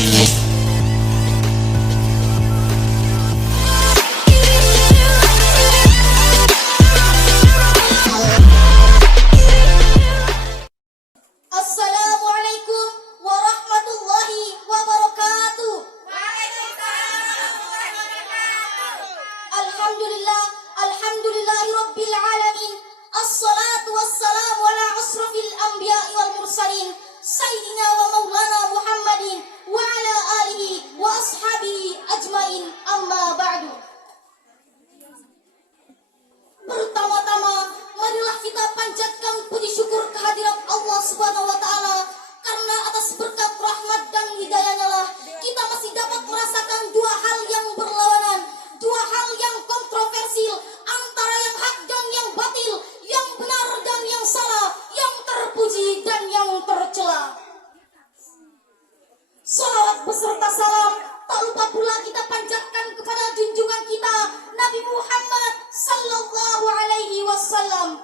Assalamualaikum warahmatullahi wabarakatuh. Alhamdulillah, alhamdulillahi rabbil alamin. Assalatu wassalamu ala asrafil anbiya'i wal mursalin, sayyidina wa maulana Muhammadin wa ala alihi wa ashabihi ajmain, amma ba'du. Pertama-tama, marilah kita panjatkan puji syukur kehadirat Allah Subhanahu wa taala, karena atas berkat rahmat dan hidayahnya lah kita masih dapat merasakan dua hal yang berlawanan, dua hal yang kontroversial, antara yang hak dan yang batil, yang benar dan yang salah, yang terpuji dan yang tercela. Salawat beserta salam tak lupa pula kita panjatkan kepada junjungan kita Nabi Muhammad sallallahu alaihi wasallam,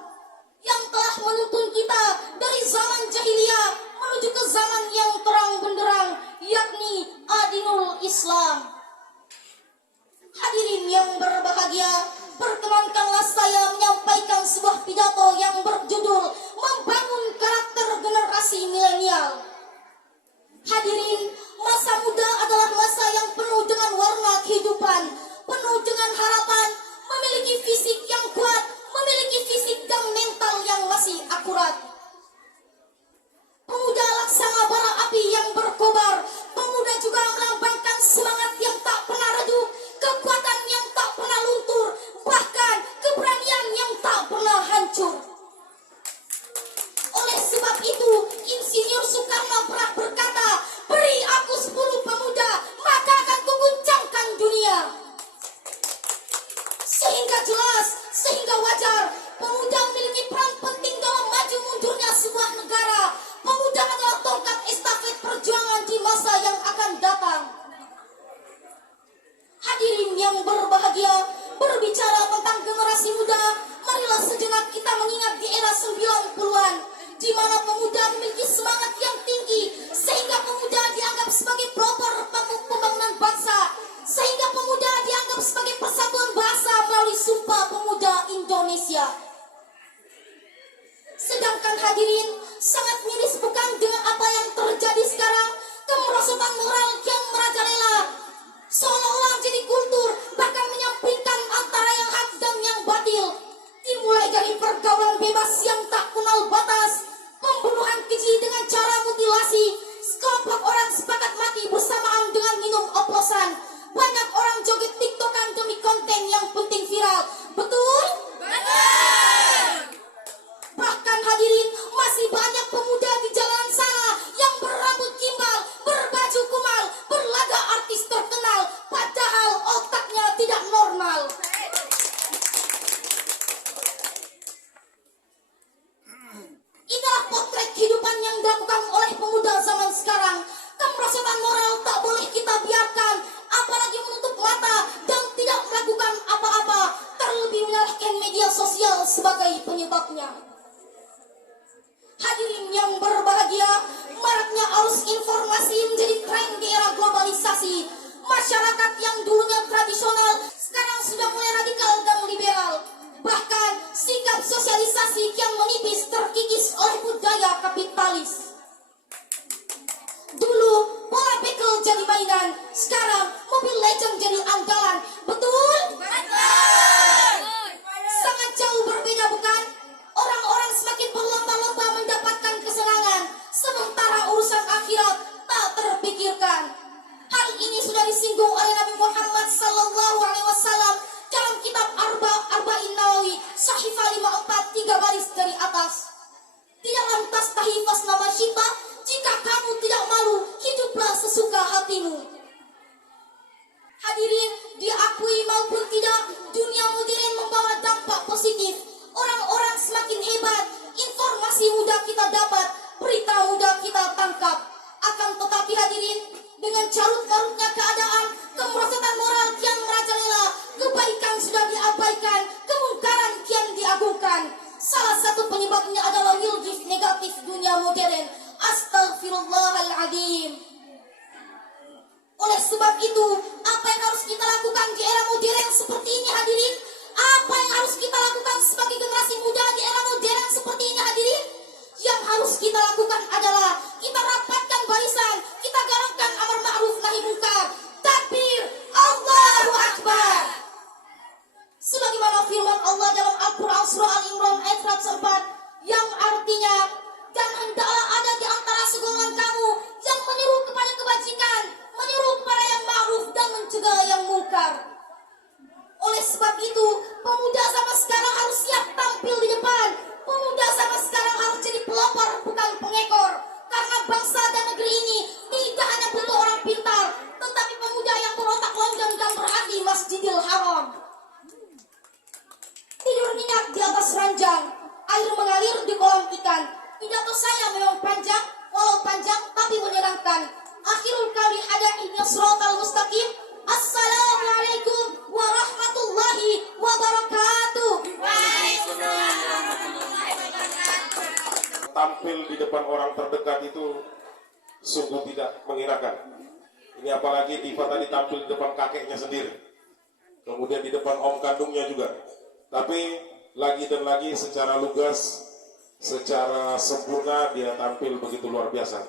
yang telah menuntun kita dari zaman jahiliyah menuju ke zaman yang terang benderang, yakni adinul Islam. Hadirin yang berbahagia, perkenankanlah saya menyampaikan sebuah pidato yang berjudul Membangun Karakter Generasi Milenial. Hadirin, masa muda adalah masa yang penuh dengan warna kehidupan, penuh dengan harapan, memiliki fisik yang kuat, memiliki fisik dan mental yang masih akurat. Pemuda laksana bara api yang berkobar, pemuda juga melambangkan semangat yang tak pernah redup, kekuatan yang tak pernah luntur, bahkan keberanian yang tak pernah hancur. Oleh sebab itu, Insinyur Soekarno pernah berkata, "Beri aku 10 pemuda, maka akan kuguncangkan dunia." Sehingga jelas, sehingga wajar, pemuda memiliki peran penting dalam maju mundurnya sebuah negara. Pemuda adalah tongkat estafet perjuangan di masa yang akan datang. Hadirin yang berbahagia, berbicara tentang generasi muda, marilah sejenak kita mengingat di era 90-an, di mana pemuda memiliki semangat yang tinggi, sehingga pemuda dianggap sebagai pelopor pembangunan bangsa, sehingga pemuda dianggap sebagai persatuan bahasa melalui Sumpah Pemuda Indonesia. Sedangkan hadirin, sangat miris bukan dengan apa yang terjadi sekarang, kemerosotan moral yang merajalela, seolah-olah jadi kultur, bahkan menyampingkan antara yang hak dan yang batil. Dimulai dari pergaulan bebas yang tak kenal batas, pembunuhan keji dengan cara mutilasi, sekelompok orang sepakat mati bersamaan dengan minum oplosan, banyak orang joget tiktokan demi konten yang penting viral. Betul? Betul! Bahkan hadirin, masih banyak pemuda di jalanan sana yang berambut gimbal, berbaju kumal, berlaga artis terkenal, padahal otaknya tidak normal. Inilah potret kehidupan yang dilakukan oleh pemuda zaman sekarang. Kemerosotan moral tak boleh kita biarkan, apalagi menutup mata dan tidak melakukan apa-apa, terlebih menyalahkan media sosial sebagai penyebabnya. Hadirin yang berbahagia, maraknya arus informasi menjadi tren di era globalisasi. Masyarakat yang dulunya tradisional sekarang sudah mulai radikal dan liberal. Bahkan sikap sosialisasi kian menipis terkikis oleh budaya kapitalis. Dulu bola bekel jadi mainan, sekarang Mobile Legends jadi andalan. Betul? Betul! Sangat jauh berbeda bukan? Orang-orang semakin berlomba-lomba mendapatkan kesenangan, sementara urusan akhirat tak terpikirkan. Hal ini sudah disinggung oleh Nabi Muhammad sallallahu alaihi wasallam dalam kitab Arba'in Nawawi, Sahifah 54, 3 baris dari atas. Tidak lantas tahifas nama syita, jika kamu tidak malu, hiduplah sesuka hatimu. Hadirin, diakui maupun tidak, dunia modern membawa dampak positif. Orang-orang semakin hebat, informasi mudah kita dapat, berita mudah kita tangkap. Akan tetapi hadirin, dengan carut-marutnya keadaan, kemerosotan moral kian merajalela, kebaikan sudah diabaikan, kemungkaran kian diagungkan. Salah satu penyebabnya adalah will give negatif dunia modern. Astagfirullahaladzim. Oleh sebab itu, apa yang harus kita lakukan di era modern seperti ini hadirin? Apa yang harus kita lakukan sebagai generasi muda di era modern seperti ini hadirin? Yang harus kita lakukan adalah kita rapatkan barisan, kita galakkan amar ma'ruf nahi munkar. Takbir, Allahu Akbar. Sebagaimana firman Allah dalam Al-Quran surah Al-Imran ayat 104 yang artinya, dan hendaklah ada di antara segolongan kamu yang menyeru kepada kebajikan, menyeru kepada yang ma'ruf dan mencegah yang mungkar. Oleh sebab itu, pemuda zaman sekarang harus siap tampil di depan. Pemuda zaman sekarang harus jadi pelopor bukan pengekor. Karena bangsa dan negeri ini tidak hanya butuh orang pintar, tetapi pemuda yang berotak lonjong dan berhati Masjidil Haram. Tidur nyenyak di atas ranjang, air mengalir di kolam ikan. Pidato saya memang panjang, walau panjang tapi menyenangkan. Akhirul kali hada ihdinas siratal mustaqim. Assalamualaikum warahmatullahi wabarakatuh. Tampil di depan orang terdekat itu sungguh tidak mengenakan. Ini apalagi Diva tadi tampil di depan kakeknya sendiri, kemudian di depan om kandungnya juga. Tapi lagi dan lagi secara lugas, secara sempurna dia tampil begitu luar biasa.